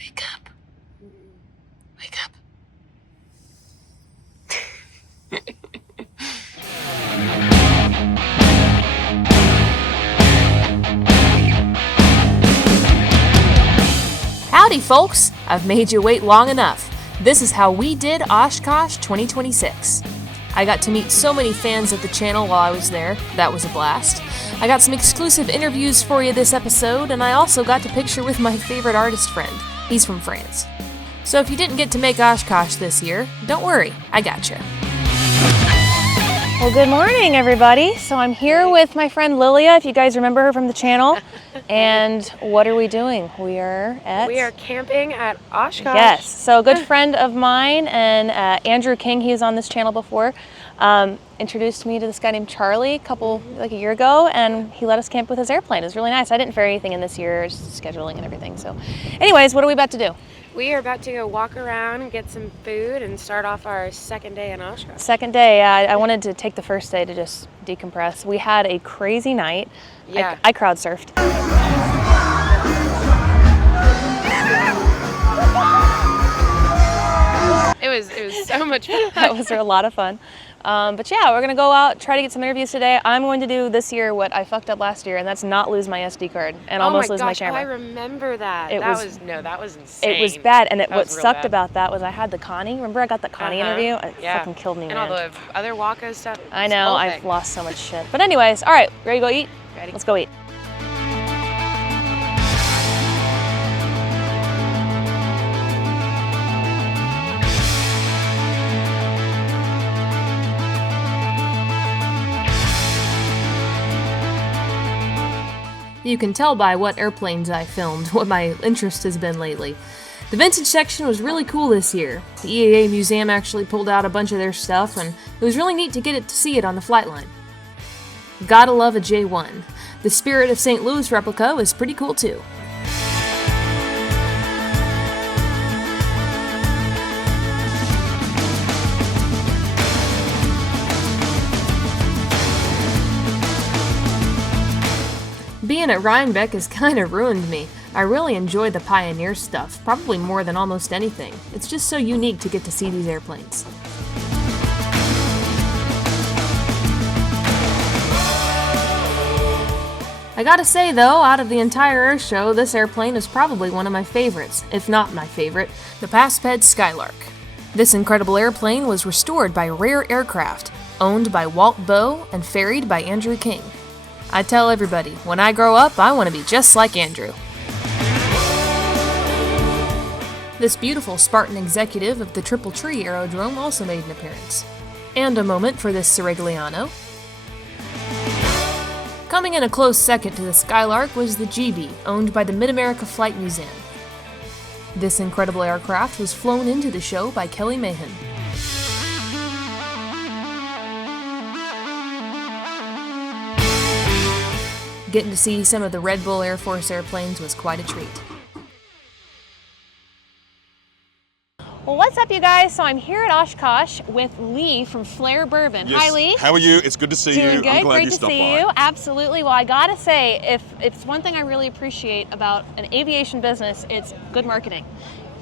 Wake up. Wake up. Howdy, folks! I've made you wait long enough. This is how we did OshKosh 2026. I got to meet so many fans of the channel while I was there. That was a blast. I got some exclusive interviews for you this episode, and I also got to picture with my favorite artist friend. He's from France. So if you didn't get to make OshKosh this year, don't worry, I got you. Well, good morning, everybody. So I'm here with my friend Lilia, if you guys remember her from the channel. And what are we doing? We are camping at OshKosh. Yes. So a good friend of mine and Andrew King, he was on this channel before, introduced me to this guy named Charlie a year ago, and he let us camp with his airplane. It was really nice. I didn't ferry anything in this year, scheduling and everything. So anyways, what are we about to do? We are about to go walk around and get some food and start off our second day in OshKosh. Second day. I wanted to take the first day to just decompress. We had a crazy night. Yeah. I crowd surfed. It was so much fun. That was a lot of fun. But yeah, we're gonna go out, try to get some interviews today. I'm going to do this year what I fucked up last year, and that's not lose my SD card and almost lose my camera. I remember that. That was insane. It was bad, and what sucked bad. about that was I had the Connie. Remember I got the Connie interview? It fucking killed me, man. And all the other Wacko stuff. I know, I've lost so much shit. But anyways, all right, ready to go eat? Ready. Let's go eat. You can tell by what airplanes I filmed what my interest has been lately. The vintage section was really cool this year. The EAA Museum actually pulled out a bunch of their stuff, and it was really neat to see it on the flight line. Gotta love a J1. The Spirit of St. Louis replica was pretty cool too. Being at Rhinebeck has kind of ruined me. I really enjoy the Pioneer stuff, probably more than almost anything. It's just so unique to get to see these airplanes. I gotta say though, out of the entire air show, this airplane is probably one of my favorites, if not my favorite, the Pasped Skylark. This incredible airplane was restored by Rare Aircraft, owned by Walt Bowe and ferried by Andrew King. I tell everybody, when I grow up, I want to be just like Andrew. This beautiful Spartan Executive of the Triple Tree Aerodrome also made an appearance. And a moment for this Cerigliano. Coming in a close second to the Skylark was the GB, owned by the Mid-America Flight Museum. This incredible aircraft was flown into the show by Kelly Mahan. Getting to see some of the Red Bull Air Force airplanes was quite a treat. Well, what's up, you guys? So I'm here at OshKosh with Lee from Flair Bourbon. Yes. Hi, Lee. How are you? It's good to see you. Doing good. I'm glad Great you to stopped see by. you. Absolutely. Well, I gotta say, if it's one thing I really appreciate about an aviation business, it's good marketing.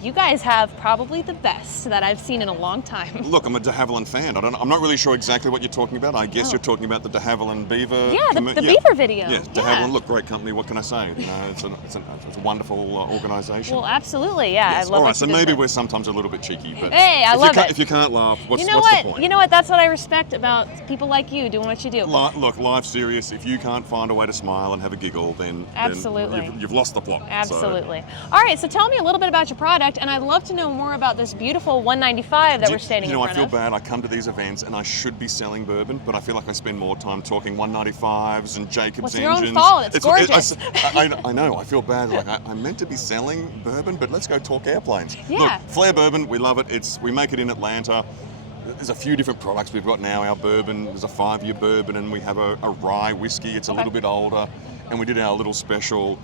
You guys have probably the best that I've seen in a long time. Look, I'm a de Havilland fan. I'm not really sure exactly what you're talking about. I guess you're talking about the de Havilland Beaver. Yeah, the Beaver video. Yeah, de Havilland. Look, great company. What can I say? You know, it's a wonderful organisation. Well, absolutely. Yeah, yes. I love. All right, so maybe we're sometimes a little bit cheeky, but hey, I love it. If you can't laugh, what's the point? You know what? That's what I respect about people like you doing what you do. Look, life's serious. If you can't find a way to smile and have a giggle, then absolutely you've lost the plot. Absolutely. So. All right, so tell me a little bit about your product, and I'd love to know more about this beautiful 195 that we're standing in front of. I feel bad. I come to these events and I should be selling bourbon, but I feel like I spend more time talking 195s and Jacobs engines. It's your own fault. It's gorgeous. I know. I feel bad. Like I'm meant to be selling bourbon, but let's go talk airplanes. Yeah. Look, Flair Bourbon, we love it. We make it in Atlanta. There's a few different products we've got now. Our bourbon, there's a 5-year bourbon, and we have a rye whiskey. It's a little bit older, and we did our little special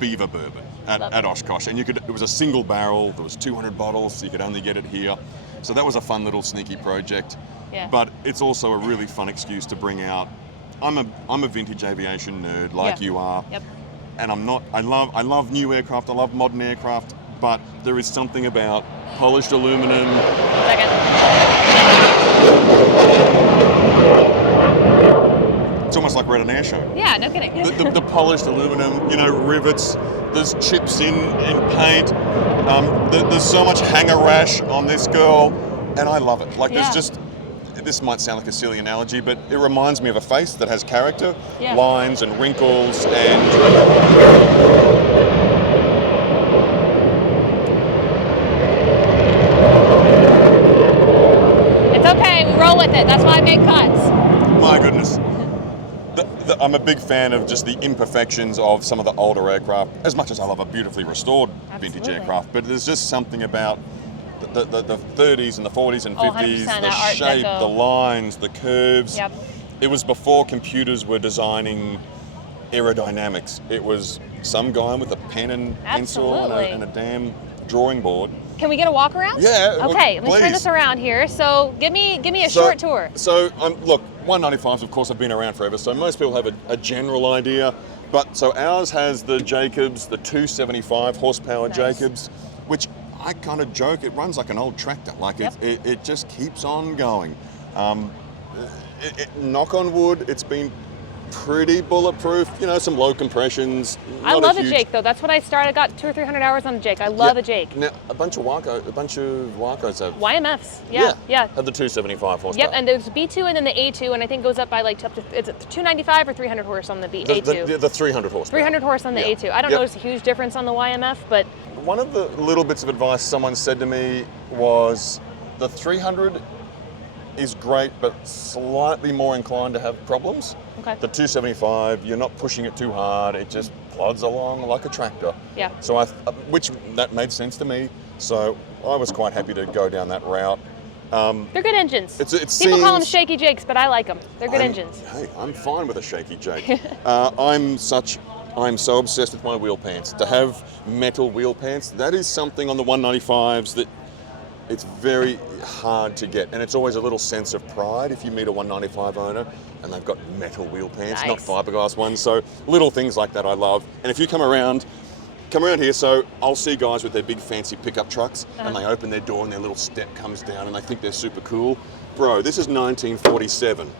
Beaver bourbon at OshKosh, and it was a single barrel. There was 200 bottles, so you could only get it here. So that was a fun little sneaky project. Yeah. But it's also a really fun excuse to bring out. I'm a vintage aviation nerd like you are. Yep. and I love new aircraft, I love modern aircraft, but there is something about polished aluminum. Second. It's almost like we're at an air show. Yeah, no kidding. The polished aluminum, rivets, there's chips in paint, there's so much hanger rash on this girl, and I love it. Like there's just, this might sound like a silly analogy, but it reminds me of a face that has character, lines and wrinkles and... It's okay, we roll with it. That's why I make cuts. My goodness. I'm a big fan of just the imperfections of some of the older aircraft, as much as I love a beautifully restored vintage aircraft, but there's just something about the 30s and the 40s and 50s, the shape, the lines, the curves. Yep. It was before computers were designing aerodynamics. It was some guy with a pen and pencil and a damn drawing board. Can we get a walk around? Yeah. Okay, let's turn this around here. So give me a short tour. So look, 195s of course have been around forever, so most people have a general idea. But so ours has the Jacobs, the 275 horsepower Jacobs, which I kind of joke, it runs like an old tractor. Like it just keeps on going. Knock on wood, it's been pretty bulletproof, some low compressions. I love a Jake though. That's what I started. I got 200 or 300 hours on a Jake. I love a Jake. Now a bunch of Wacos have YMFs. Yeah. Have the 275 horsepower. Yep, and there's B2 and then the A2, and I think goes up by like up to it's 295 or 300 horse on the A2. The 300 horsepower. 300 horse on the A2. I don't notice a huge difference on the YMF, but one of the little bits of advice someone said to me was the 300 is great, but slightly more inclined to have problems. Okay. The 275, you're not pushing it too hard. It just plods along like a tractor. Yeah. So which that made sense to me. So I was quite happy to go down that route. They're good engines. People call them shaky Jakes, but I like them. They're good engines. Hey, I'm fine with a shaky Jake. I'm so obsessed with my wheel pants. To have metal wheel pants, that is something on the 195s that it's very hard to get, and it's always a little sense of pride if you meet a 195 owner and they've got metal wheel pants, not fiberglass ones. So little things like that I love. And if you come around here, so I'll see guys with their big fancy pickup trucks and they open their door and their little step comes down and they think they're super cool. Bro, this is 1947.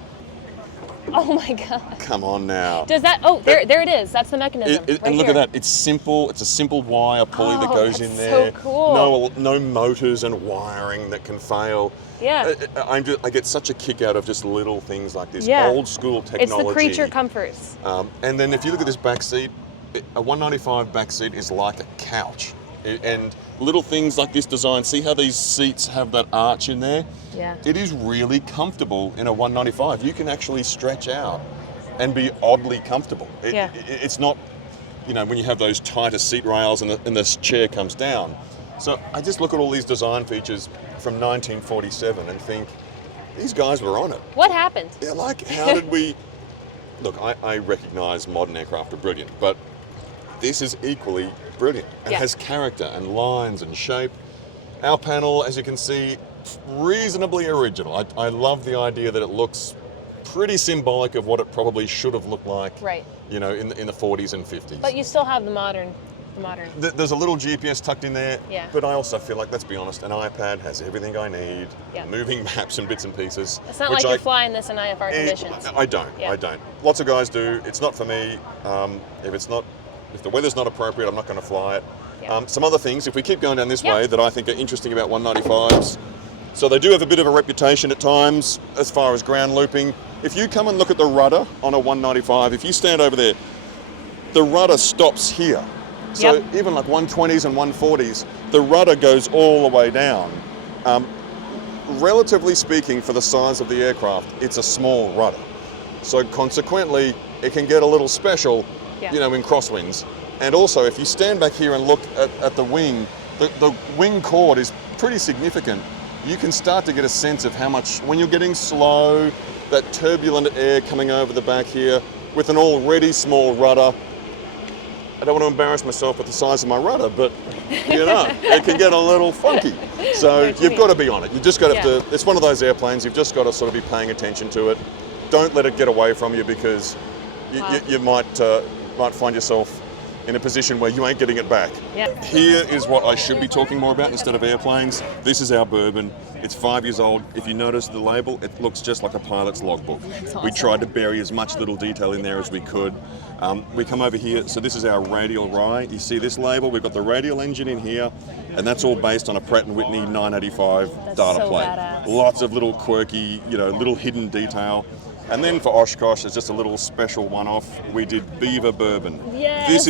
Oh my God. Come on now. Does that, there it is. That's the mechanism. And look at that. It's simple. It's a simple wire pulley that goes in there. So cool. No motors and wiring that can fail. Yeah. I get such a kick out of just little things like this. Yeah. Old school technology. It's the creature comforts. And then if you look at this back seat, a 195 back seat is like a couch. And little things like this design, see how these seats have that arch in there? Yeah. It is really comfortable in a 195. You can actually stretch out and be oddly comfortable. It's not, when you have those tighter seat rails and this chair comes down. So I just look at all these design features from 1947 and think, these guys were on it. What happened? Yeah, like how did we... Look, I recognise modern aircraft are brilliant, but this is equally brilliant and has character and lines and shape. Our panel, as you can see, reasonably original. I love the idea that it looks pretty symbolic of what it probably should have looked like, right? In the 40s and 50s. But you still have the modern. There's a little GPS tucked in there, yeah. But I also feel like, let's be honest, an iPad has everything I need, moving maps and bits and pieces. It's not like you're flying this in IFR conditions. I don't. Lots of guys do. It's not for me. If the weather's not appropriate, I'm not going to fly it. Yeah. Some other things, if we keep going down this way, that I think are interesting about 195s. So they do have a bit of a reputation at times as far as ground looping. If you come and look at the rudder on a 195, if you stand over there, the rudder stops here. So even like 120s and 140s, the rudder goes all the way down. Relatively speaking, for the size of the aircraft, it's a small rudder. So consequently, it can get a little special in crosswinds. And also, if you stand back here and look at the wing, the wing chord is pretty significant. You can start to get a sense of how much, when you're getting slow, that turbulent air coming over the back here, with an already small rudder. I don't want to embarrass myself with the size of my rudder, but it can get a little funky. So you've got to be on it. You just got to, it's one of those airplanes, you've just got to sort of be paying attention to it. Don't let it get away from you, because you might find yourself in a position where you ain't getting it back. Yeah. Here is what I should be talking more about instead of airplanes. This is our bourbon. It's 5 years old. If you notice the label, it looks just like a pilot's logbook. Awesome. We tried to bury as much little detail in there as we could. We come over here, so this is our radial rye. You see this label? We've got the radial engine in here, and that's all based on a Pratt & Whitney 985 data so plate. badass. Lots of little quirky, little hidden detail. And then for OshKosh, it's just a little special one-off. We did Beaver Bourbon. Yes.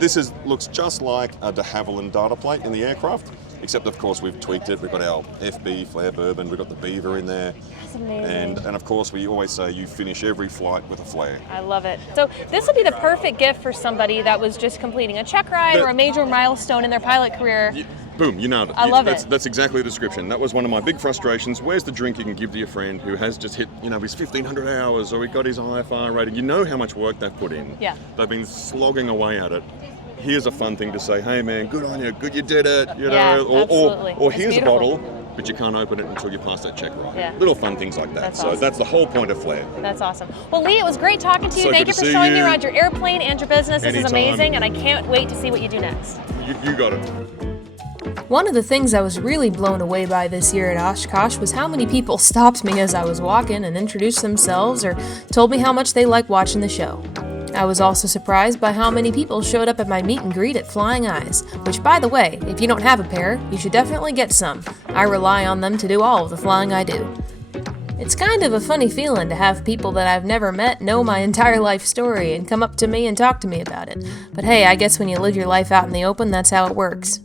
This looks just like a de Havilland data plate in the aircraft, except of course we've tweaked it. We've got our FB Flair Bourbon. We've got the Beaver in there. That's amazing. And of course we always say you finish every flight with a Flair. I love it. So this would be the perfect gift for somebody that was just completing a check ride or a major milestone in their pilot career. Boom, you nailed it. I love it. That's exactly the description. That was one of my big frustrations. Where's the drink you can give to your friend who has just hit, his 1,500 hours, or he got his IFR rating? You know how much work they've put in. Yeah. They've been slogging away at it. Here's a fun thing to say, hey man, good on you, good you did it, Yeah, absolutely. or It's here's beautiful. a bottle, but you can't open it until you pass that check ride. Yeah. Little fun things like that. That's So awesome. that's the whole point of Flair. That's awesome. Well, Lee, it was great talking to you. So Thank good you to for see showing me you. around your airplane and your business. This is Anytime. amazing, and I can't wait to see what you do next. You got it. One of the things I was really blown away by this year at OshKosh was how many people stopped me as I was walking and introduced themselves or told me how much they liked watching the show. I was also surprised by how many people showed up at my meet and greet at Flying Eyes, which, by the way, if you don't have a pair, you should definitely get some. I rely on them to do all of the flying I do. It's kind of a funny feeling to have people that I've never met know my entire life story and come up to me and talk to me about it. But hey, I guess when you live your life out in the open, that's how it works.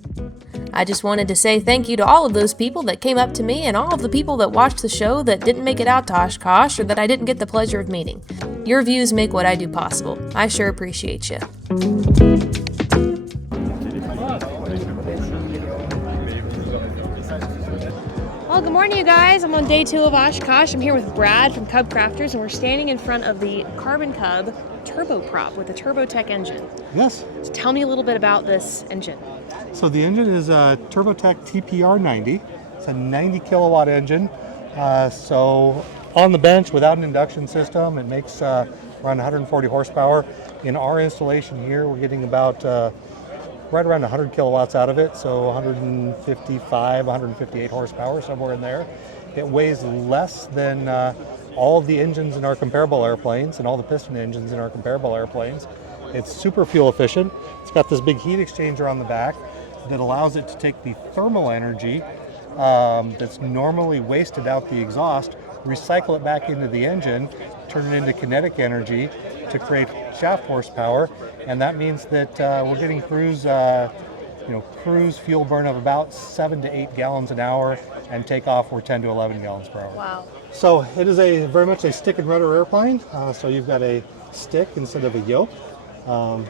I just wanted to say thank you to all of those people that came up to me and all of the people that watched the show that didn't make it out to OshKosh or that I didn't get the pleasure of meeting. Your views make what I do possible. I sure appreciate you. Well, good morning, you guys. I'm on day 2 of OshKosh. I'm here with Brad from Cub Crafters, and we're standing in front of the Carbon Cub turboprop with a TurboTech engine. Yes. So tell me a little bit about this engine. So the engine is a TurboTech TPR90. It's a 90 kilowatt engine. So on the bench without an induction system, it makes around 140 horsepower. In our installation here, we're getting about right around 100 kilowatts out of it. So 155, 158 horsepower, somewhere in there. It weighs less than all of the engines in our comparable airplanes and all the piston engines in our comparable airplanes. It's super fuel efficient. It's got this big heat exchanger on the back that allows it to take the thermal energy that's normally wasted out the exhaust, recycle it back into the engine, turn it into kinetic energy to create shaft horsepower, and that means that we're getting cruise fuel burn of about 7 to 8 gallons an hour, and takeoff we're 10 to 11 gallons per hour. Wow. So it is very much a stick and rudder airplane. So you've got a stick instead of a yoke.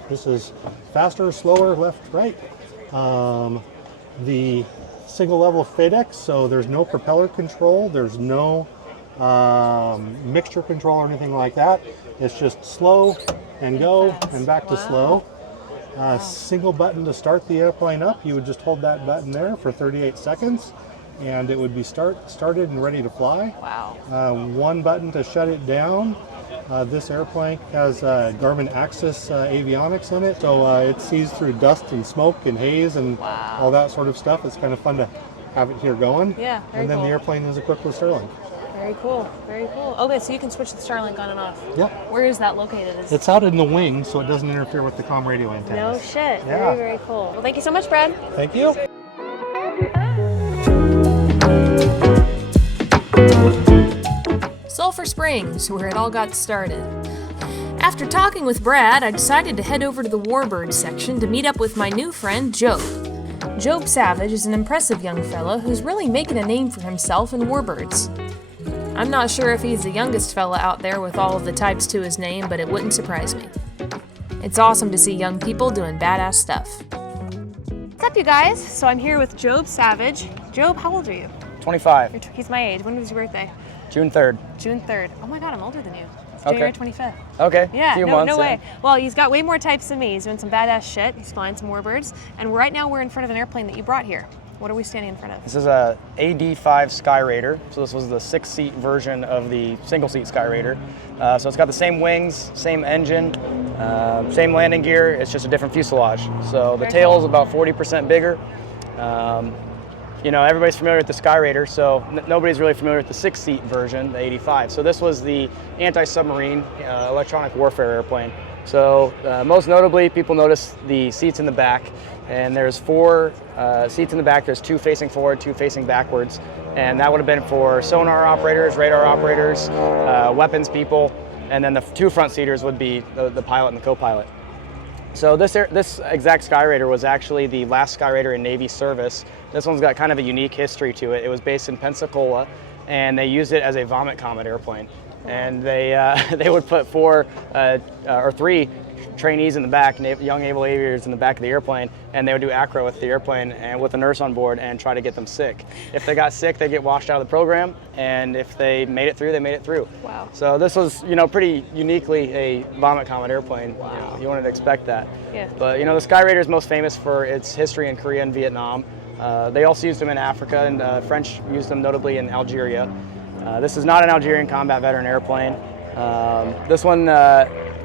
This is faster, slower, left, right. The single level FADEX, so there's no propeller control, there's no mixture control or anything like that. It's just slow and go and back to slow. Single button to start the airplane up. You would just hold that button there for 38 seconds and it would be started and ready to fly. Wow. One button to shut it down. This airplane has Garmin Axis avionics in it, so it sees through dust and smoke and haze and all that sort of stuff. It's kind of fun to have it here going. Yeah, very And then cool. the airplane is equipped with Starlink. Very cool. Very cool. Okay, so you can switch the Starlink on and off. Yeah. Where is that located? It's out in the wing, so it doesn't interfere with the comm radio No antennas. shit. Yeah. Very, very cool. Well, thank you so much, Brad. Thank you. Sulphur Springs, where it all got started. After talking with Brad, I decided to head over to the Warbird section to meet up with my new friend, Job. Job Savage is an impressive young fella who's really making a name for himself in Warbirds. I'm not sure if he's the youngest fella out there with all of the types to his name, but it wouldn't surprise me. It's awesome to see young people doing badass stuff. What's up, you guys? So I'm here with Job Savage. Job, how old are you? 25, He's my age. When was your birthday? June 3rd. June 3rd. Oh my God, I'm older than you. It's Okay. January 25th. Okay, Yeah, few no, months no way. in. Well, he's got way more types than me. He's doing some badass shit. He's flying some Warbirds. And right now we're in front of an airplane that you brought here. What are we standing in front of? This is a AD5 Skyraider. So this was the 6-seat version of the single-seat Skyraider. So it's got the same wings, same engine, same landing gear. It's just a different fuselage. So the tail is about 40% bigger. You know, everybody's familiar with the Skyraider, so nobody's really familiar with the 6-seat version, the 85. So this was the anti-submarine electronic warfare airplane. So most notably, people notice the seats in the back, and there's 4 seats in the back. There's 2 facing forward, 2 facing backwards, and that would have been for sonar operators, radar operators, weapons people, and then the 2 front seaters would be the pilot and the co-pilot. So this exact Skyraider was actually the last Skyraider in Navy service. This one's got kind of a unique history to it. It was based in Pensacola, and they used it as a vomit comet airplane. And they would put 4 or 3 trainees in the back, young naval aviators in the back of the airplane, and they would do acro with the airplane and with a nurse on board and try to get them sick. If they got sick, they get washed out of the program, and if they made it through, they made it through. Wow. So this was, you know, pretty uniquely a vomit comet airplane. Wow. You know, you wouldn't expect that. Yeah. But you know, the Skyraider is most famous for its history in Korea and Vietnam. They also used them in Africa, and French used them notably in Algeria. This is not an Algerian combat veteran airplane. This one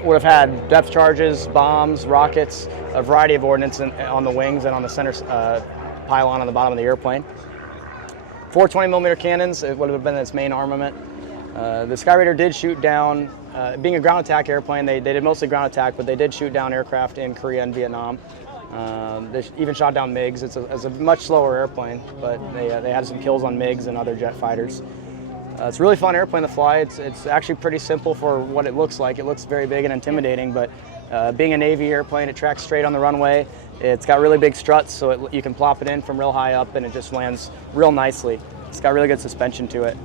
would have had depth charges, bombs, rockets, a variety of ordnance on the wings and on the center pylon on the bottom of the airplane. 4 20mm cannons, it would have been its main armament. The Skyraider did shoot down, being a ground attack airplane, they did mostly ground attack, but they did shoot down aircraft in Korea and Vietnam. They even shot down MiGs. It's a much slower airplane, but they had some kills on MiGs and other jet fighters. It's a really fun airplane to fly. It's actually pretty simple for what it looks like. It looks very big and intimidating, but being a Navy airplane, it tracks straight on the runway. It's got really big struts, so you can plop it in from real high up, and it just lands real nicely. It's got really good suspension to it.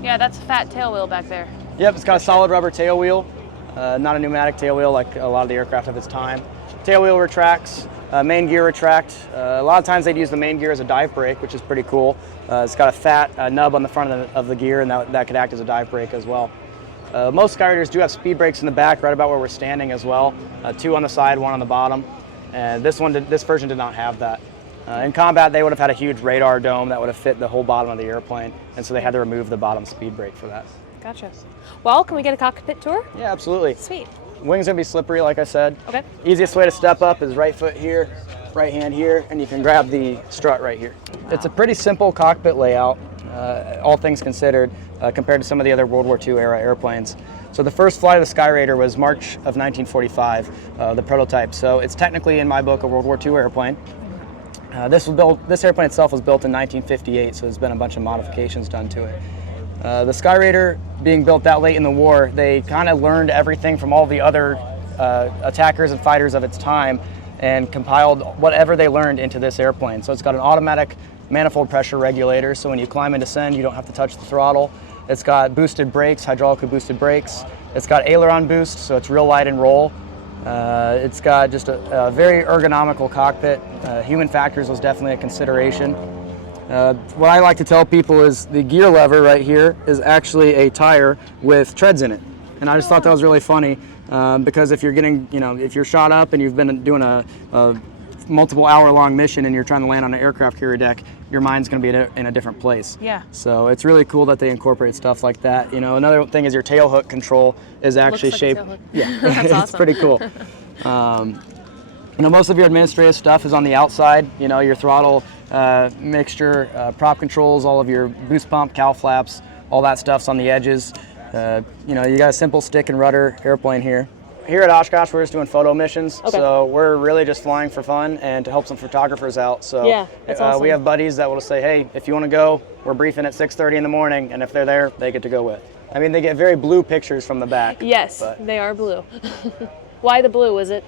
Yeah, that's a fat tail wheel back there. Yep, it's got a solid rubber tail wheel, not a pneumatic tail wheel like a lot of the aircraft of its time. Tail wheel retracts, main gear retract. A lot of times they'd use the main gear as a dive brake, which is pretty cool. It's got a fat nub on the front of the gear, and that could act as a dive brake as well. Most Skyraiders do have speed brakes in the back, right about where we're standing as well. 2 on the side, 1 on the bottom. And this version did not have that. In combat, they would have had a huge radar dome that would have fit the whole bottom of the airplane, and so they had to remove the bottom speed brake for that. Gotcha. Well, can we get a cockpit tour? Yeah, absolutely. Sweet. Wings gonna be slippery, like I said. Okay. Easiest way to step up is right foot here, right hand here, and you can grab the strut right here. Wow. It's a pretty simple cockpit layout, all things considered, compared to some of the other World War II era airplanes. So the first flight of the Skyraider was March of 1945, the prototype. So it's technically, in my book, a World War II airplane. This airplane itself was built in 1958, so there's been a bunch of modifications done to it. The Skyraider, being built that late in the war, they kind of learned everything from all the other attackers and fighters of its time and compiled whatever they learned into this airplane. So it's got an automatic manifold pressure regulator, so when you climb and descend, you don't have to touch the throttle. It's got boosted brakes, hydraulically boosted brakes. It's got aileron boost, so it's real light and roll. It's got just a very ergonomical cockpit. Human factors was definitely a consideration. What I like to tell people is the gear lever right here is actually a tire with treads in it. And I just thought that was really funny because if you're getting, if you're shot up and you've been doing a multiple hour-long mission and you're trying to land on an aircraft carrier deck, your mind's going to be in a different place. Yeah. So it's really cool that they incorporate stuff like that. Another thing is your tail hook control is actually Looks like shaped. a tail hook. Yeah, That's it's awesome. pretty cool. Most of your administrative stuff is on the outside. Your throttle mixture, prop controls, all of your boost pump, cowl flaps, all that stuff's on the edges. You got a simple stick and rudder airplane here. Here at OshKosh, we're just doing photo missions, so we're really just flying for fun and to help some photographers out. So yeah, that's awesome. We have buddies that will say, hey, if you want to go, we're briefing at 6:30 in the morning, and if they're there, they get to go with. I mean, they get very blue pictures from the back. Yes, they are blue. Why the blue? Is it?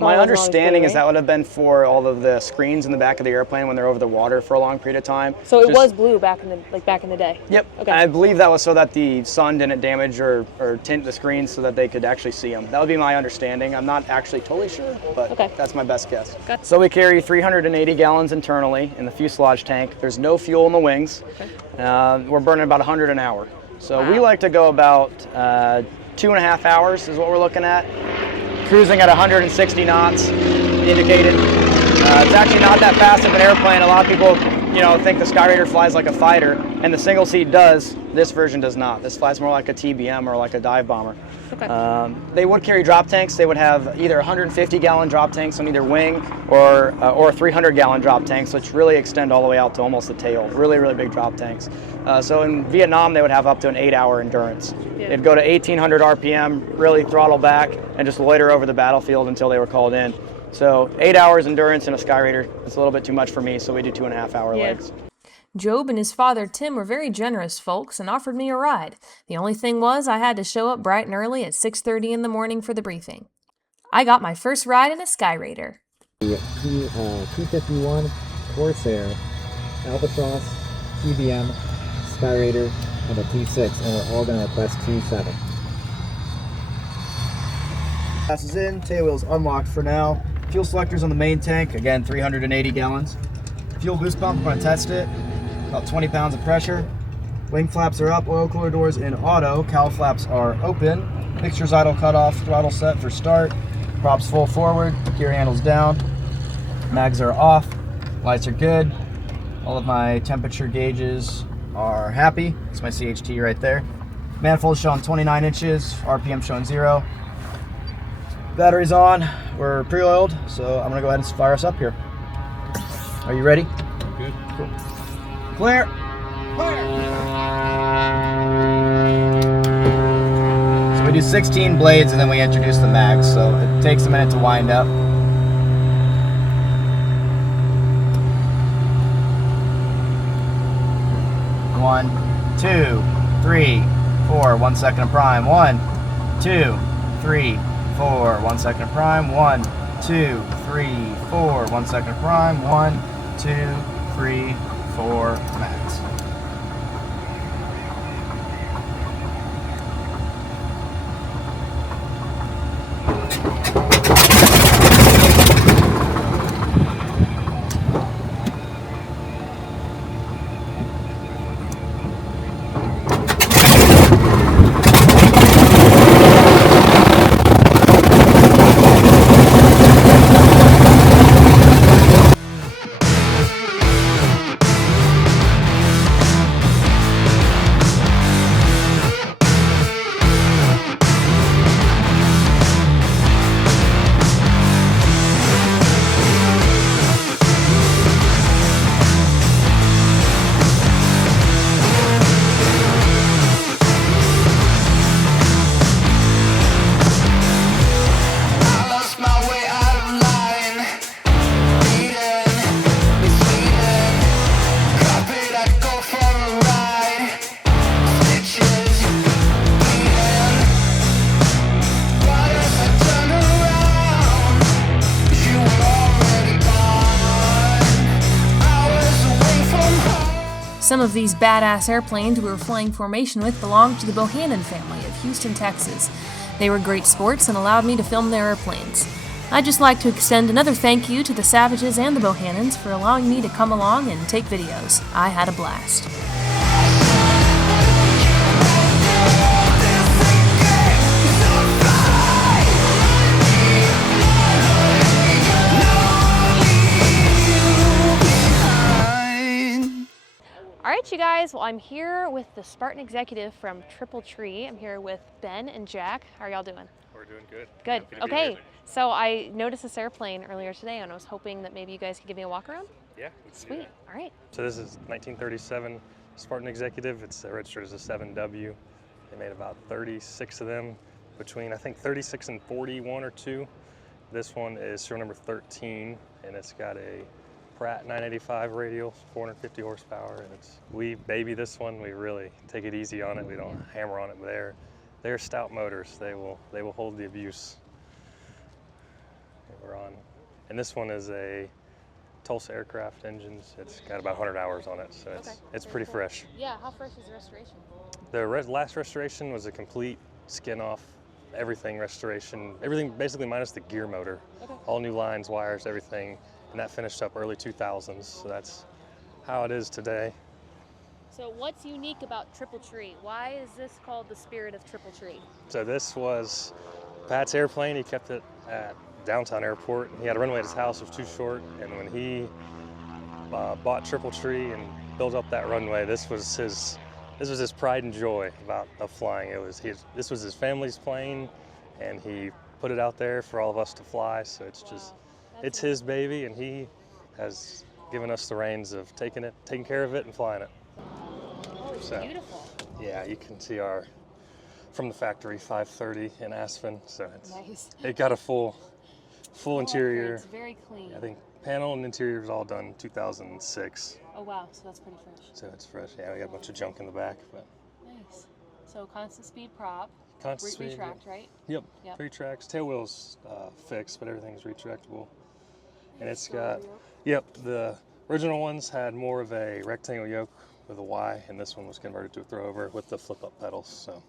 My understanding is that would have been for all of the screens in the back of the airplane when they're over the water for a long period of time. So it was blue back in the day. Yep. Okay. I believe that was so that the sun didn't damage or tint the screens so that they could actually see them. That would be my understanding. I'm not actually totally sure, but that's my best guess. Gotcha. So we carry 380 gallons internally in the fuselage tank. There's no fuel in the wings. Okay. We're burning about 100 an hour. So we like to go about 2.5 hours is what we're looking at. Cruising at 160 knots indicated. It's actually not that fast of an airplane. A lot of people, think the Skyraider flies like a fighter, and the single seat does. This version does not. This flies more like a TBM or like a dive bomber. Okay. They would carry drop tanks. They would have either 150-gallon drop tanks on either wing or 300-gallon drop tanks, which really extend all the way out to almost the tail. Really, really big drop tanks. So in Vietnam, they would have up to an 8-hour endurance. Yeah. It'd go to 1,800 RPM, really throttle back, and just loiter over the battlefield until they were called in. So 8 hours endurance in a Skyraider is a little bit too much for me, so we do 2.5-hour legs. Job and his father Tim were very generous folks and offered me a ride. The only thing was I had to show up bright and early at 6:30 in the morning for the briefing. I got my first ride in a Skyraider. The P-51 Corsair, Albatross, TBM, Skyraider, and a T6, and we're all going to request T7. Passes in, tail wheels unlocked for now. Fuel selectors on the main tank, again 380 gallons. Fuel boost pump, I'm going to test it. About 20 pounds of pressure. Wing flaps are up, oil cooler doors in auto, cowl flaps are open. Mixture's idle cutoff, throttle set for start. Props full forward, gear handles down. Mags are off, lights are good. All of my temperature gauges are happy. It's my CHT right there. Manifold showing 29 inches, RPM showing 0. Battery's on, we're pre-oiled, so I'm gonna go ahead and fire us up here. Are you ready? Good. Cool. Clear. Clear. So we do 16 blades and then we introduce the mags, so it takes a minute to wind up. One, 2, 3, 4. 1 second of prime. 1, 2, 3, 4. 1 second of prime. 1, 2, 3, 4. 1 second of prime. 1, 2, 3, 4. Max. Some of these badass airplanes we were flying formation with belonged to the Bohannon family of Houston, Texas. They were great sports and allowed me to film their airplanes. I'd just like to extend another thank you to the Savages and the Bohannons for allowing me to come along and take videos. I had a blast. Alright you guys, well I'm here with the Spartan Executive from Triple Tree. I'm here with Ben and Jack. How are y'all doing? We're doing good. Good. Happy to be Okay, here. so I noticed this airplane earlier today and I was hoping that maybe you guys could give me a walk around. Yeah, we can do Sweet, that. alright. So this is 1937 Spartan Executive. It's registered as a 7W. They made about 36 of them between, I think, 36 and 41 or 2. This one is serial number 13 and it's got a Pratt 985 radial, 450 horsepower, and we baby this one. We really take it easy on it. We don't hammer on it, but they're stout motors. They will hold the abuse. We're on, and this one is a Tulsa Aircraft engines. It's got about 100 hours on it, so it's pretty fresh. Yeah, how fresh is the restoration? The last restoration was a complete skin off, everything restoration, everything basically minus the gear motor. Okay. All new lines, wires, everything. And that finished up early 2000s, so that's how it is today. So what's unique about Triple Tree? Why is this called the Spirit of Triple Tree? So this was Pat's airplane. He kept it at downtown airport. He had a runway at his house, it was too short, and when he bought Triple Tree and built up that runway, this was his pride and joy of flying. This was his family's plane, and he put it out there for all of us to fly. So it's his baby, and he has given us the reins of taking care of it, and flying it. Oh, it's beautiful. Yeah, you can see our from the factory 530 in Aspen. So Nice. it got a full interior. It's very clean. I think panel and interior was all done in 2006. Oh wow, so that's pretty fresh. So it's fresh. Yeah, we got a bunch of junk in the back, but Nice. So constant speed prop. constant speed. Retract, right? Yep. Yep. Retracts. Tail wheels fixed, but everything's retractable. And it's Squirrel got. yoke. Yep. The original ones had more of a rectangle yoke with a Y, and this one was converted to a throwover with the flip-up pedals. So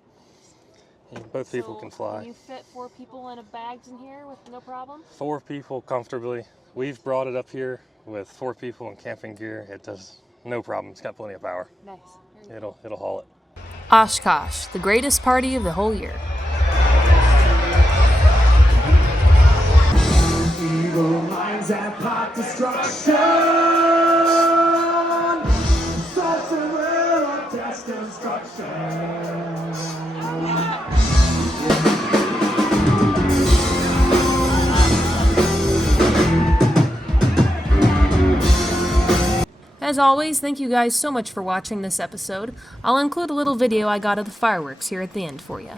both people can fly. Can you fit 4 people in a bags in here with no problem? 4 people comfortably. We've brought it up here with 4 people in camping gear. It does no problem. It's got plenty of power. Nice. It'll haul it. OshKosh, the greatest party of the whole year. Evil minds and pot destruction. Salsa will of death's destruction. As always, thank you guys so much for watching this episode. I'll include a little video I got of the fireworks here at the end for you.